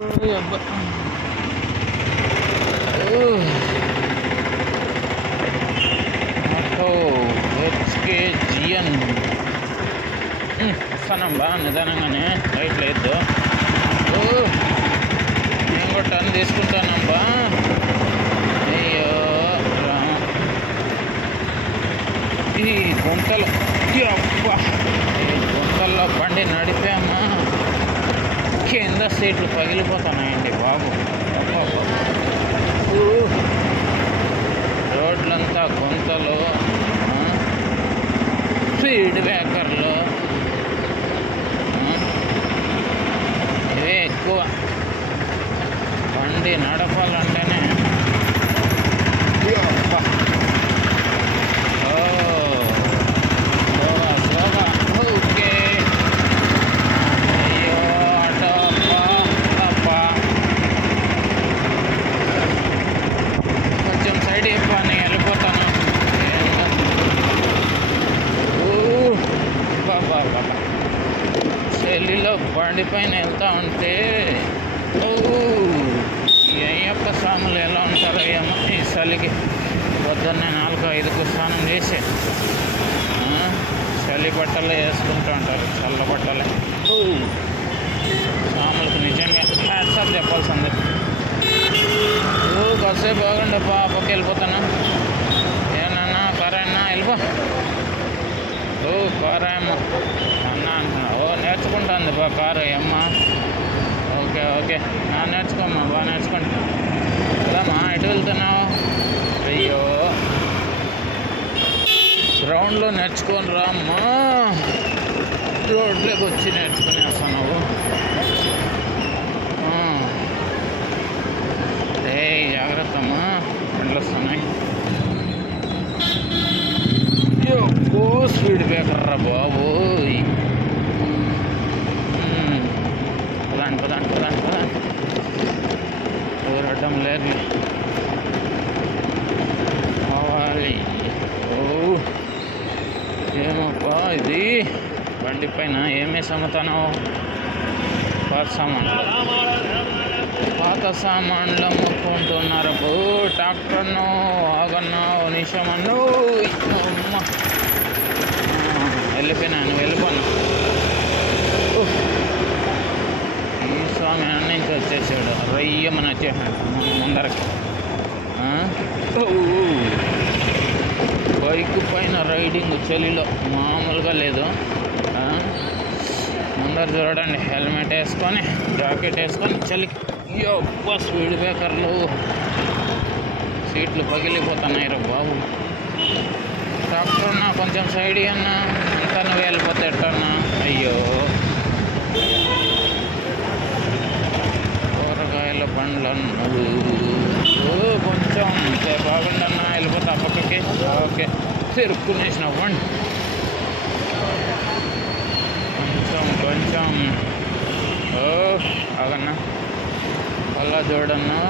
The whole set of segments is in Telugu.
ఓయ్ అబ్బా. హెచ్కే జిఎన్ వస్తానమ్మా నిదానంగానే లైట్ లేదు నేను కూడా టర్న్ తీసుకుంటానబ్బా అయ్యో ఈ గుంటలు అబ్బా ఈ గుంటల్లో బండి నడిపామా? కింద సీట్లు పగిలిపోతున్నాయండి బాబు అబ్బబ్బా. ఊ. రోడ్లంతా గుంతలు ఆ. స్పీడ్ బ్రేకర్లు ఆ. ఇవే ఎక్కువ బండి నడపాలంటేనే అబ్బా. ఓ. స్లోగా, స్లోగా. ఓకే అయ్యో అటో అబ్బా అబ్బా కొంచెం సైడ్ ఇవ్వ నేను వెళ్ళిపోతాను ఏంటో. ఊ, బాబా బాబా చెల్లిలో బండి పైన వెళ్తా ఉంటే ఓ ఈ అయ్యప్ప స్వాములు ఎలా ఉంటారో ఏమో ఈ చలికి పొద్దున్నే నాలుగు ఐదుకు స్నానం చేసి చలి బట్టలు వేసుకుంటూ ఉంటారు చల్ల బట్టలే. స్వాములకు నిజంగా హ్యాట్సాప్ చెప్పాల్సిందే. ఓ కాసేపు బాగుండే పాపకి వెళ్ళిపోతాను. ఏనన్నా కారన్నా వెళ్ళిపో. ఓ కారాయమ్మ నేర్చుకుంటుంది బా కారు అమ్మ. Okay okay. నా నేర్చుకోమ్మా బాగా నేర్చుకుంటా. కదమ్మా ఎటు వెళ్తున్నావు? అయ్యో. గ్రౌండ్లో నేర్చుకొని రామ్మా. రోడ్లోకి వచ్చి నేర్చుకుని వస్తున్నావు ఏ జాగ్రత్త అమ్మా. ఇంట్లో వస్తున్నాయి. స్పీడ్ బ్రేకర్ రా బాబు ఏమేసి పాత సామాన్లు పాత సామాన్లు అమ్ముకుంటున్నారు అబ్బో ట్రాక్టర్ను ఆగన్నా ఓ అమ్మ. వెళ్ళిపోయినాను వెళ్ళిపోను? స్వామి అన్న నుంచి వచ్చేసాడు. రయ్యమని వచ్చేసాడు. ముందరకి. బైక్ పైన రైడింగ్ చలిలో. మామూలుగా లేదు. ముందర చూడండి హెల్మెట్ వేసుకొని జాకెట్ వేసుకొని చలికి. అబ్బా స్పీడ్ బ్రేకర్లు సీట్లు పగిలిపోతున్నాయి రా బాబు. డాక్టర్ అన్నా కొంచెం సైడ్ అన్నా అంతా నువ్వు వెళ్ళిపోతే ఎట్టన్నా? అయ్యో. కూరగాయల పండ్లన్నాడు ఓ, కొంచెం బాగుండన్నా వెళ్ళిపోతా పక్కకి ఓకే. తిరుక్కునేసిన కొంచెం ఓ ఆగన్నా. అలా చూడన్నా.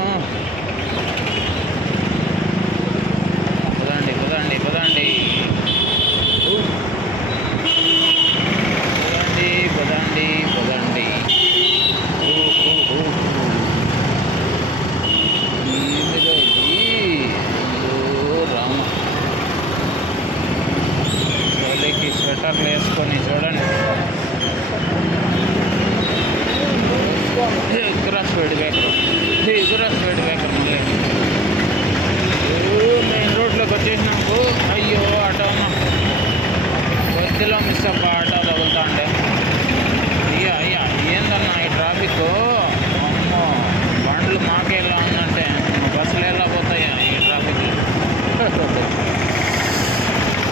రోడ్లోకి అయ్యో ఆటో అన్న మిస్ అప్ప ఆటో తగులుతా ఉండే అయ్యా అయ్యా ఏందన్నా ఈ ట్రాఫిక్? అమ్మో బండ్లు మాకేలా ఉందంటే. బస్సులు ఎలా పోతాయా ఈ ట్రాఫిక్?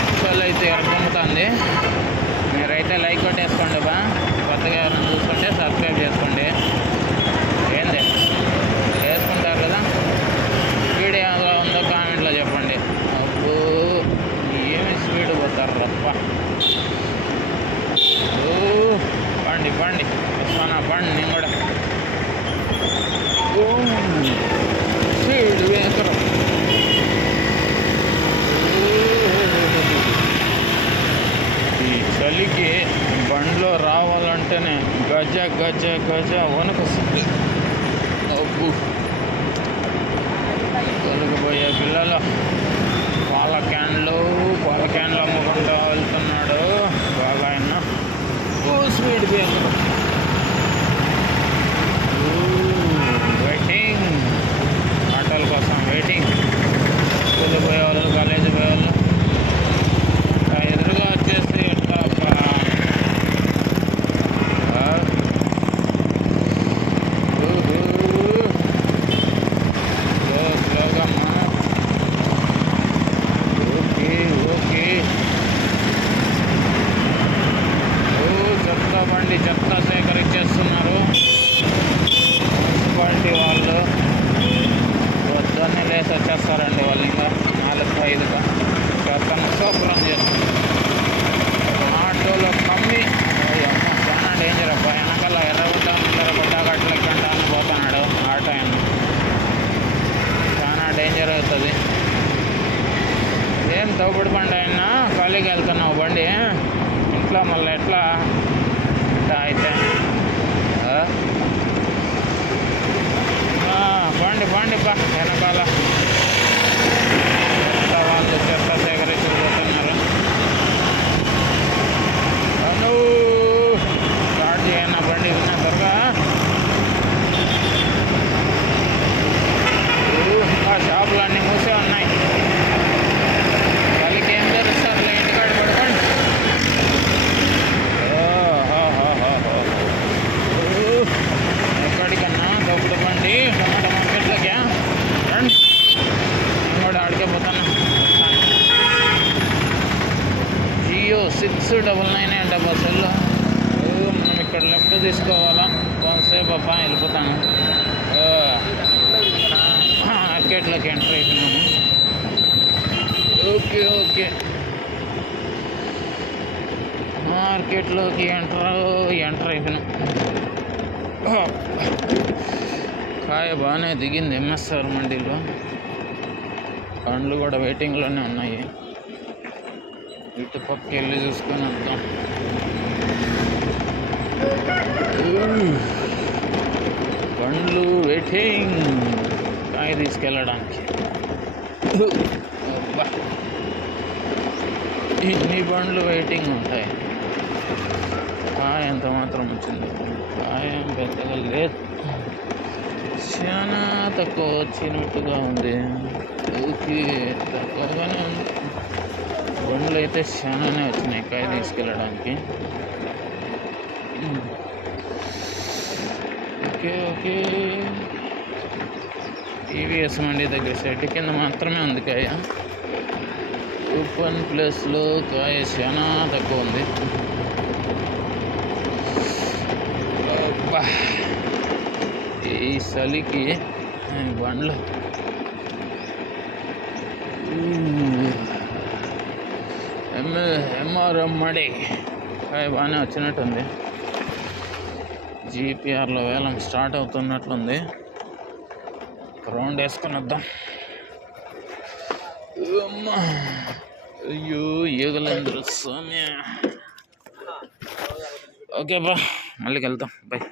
బస్సులు అయితే ఎరగొమ్ముతుంది మీరైతే లైక్ కొట్టేసుకోండి బా కొత్తగా ఎవరైనా చూసుకుంటే సబ్స్క్రైబ్ చేసుకోండి. బండ్లో రావాలంటేనే గజ గజ గజ వనకొస్తుంది అబ్బు. తొలగిపోయే పిల్లలు. పాల క్యాన్లు పాల క్యాన్లు అమ్ముకుంటా వెళ్తున్నాడు. బాగా ఆయన స్వీట్ బ్రేకర్ క్లియర్ అవుతుంది. ఏం తవ్వుడు బండి అయినా ఖాళీకి వెళ్తున్నావు బండి? ఇంట్లో మళ్ళీ ఎట్లా? అయితే. బండి బండి బా వెనకాల. జియో సిక్స్ డబల్ నైన్ అంట బస్సుల్లో మనం ఇక్కడ లెఫ్ట్ తీసుకోవాలా? కొంతసేపు అప్ప వెళ్ళిపోతాను. ఓ, మార్కెట్లోకి ఎంటర్ అయిపోయినాము. Okay okay. మార్కెట్లోకి ఎంటర్ ఎంటర్ అయిపోయినాం. కాయ బాగానే దిగింది ఎంఎస్ఆర్ మండీలో. పండ్లు కూడా వెయిటింగ్లోనే ఉన్నాయి. ఇటుపక్క వెళ్ళి చూసుకొని వద్దాం. పండ్లు వెయిటింగ్. కాయ తీసుకెళ్ళడానికి. ఇన్ని బండ్లు వెయిటింగ్ ఉంటాయి? కాయ ఎంత మాత్రం వచ్చింది? కాయ పెద్దగా లేదు. చాలా తక్కువ వచ్చినట్టుగా ఉంది. ఓకే తక్కువగానే ఉంది. బండ్లు అయితే చాలానే వచ్చినాయి కాయ తీసుకెళ్ళడానికి. Okay okay. టీవీఎస్ మండి దగ్గర సెట్ కింద మాత్రమే ఉంది కాయ. ఓపెన్ ప్లేస్లో కాయ చాలా తక్కువ ఉంది. అబ్బా. ఈ చలికి బండ్లు. ఎంఏ ఎంఆర్ఎం మడి కాయ బాగానే వచ్చినట్టుంది. జీపీఆర్లో వేలం స్టార్ట్ అవుతున్నట్లుంది. రౌండ్ వేసుకొని వద్దాం. అయ్యో ఏగలేంద్ర స్వామి ఓకే బా మళ్ళీ వెళ్తాం. బాయ్